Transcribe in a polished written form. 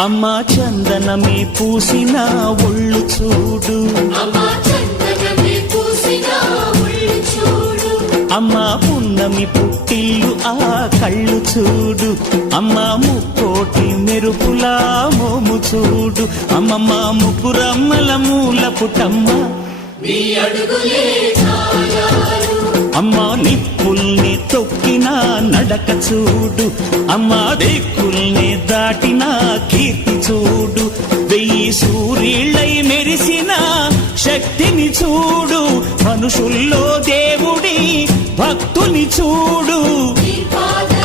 అమ్మా చందనమే పూసిన ఒళ్ళు చూడు, అమ్మా పున్నమి పుట్టిల్లు ఆ కళ్ళు చూడు, అమ్మా ముక్కోటి మెరుపులా మోము చూడు, అమ్మమ్మ ముగ్గురమ్మల మూల పుటమ్మ అమ్మా నిప్పుల్ని తొక్కిన నడక చూడు, అమ్మా దిక్కుల్ని దాటిన కీర్తి చూడు, 1000 సూర్యుళ్ళై మెరిసిన శక్తిని చూడు, మనుషుల్లో దేవుడి భక్తుని చూడు.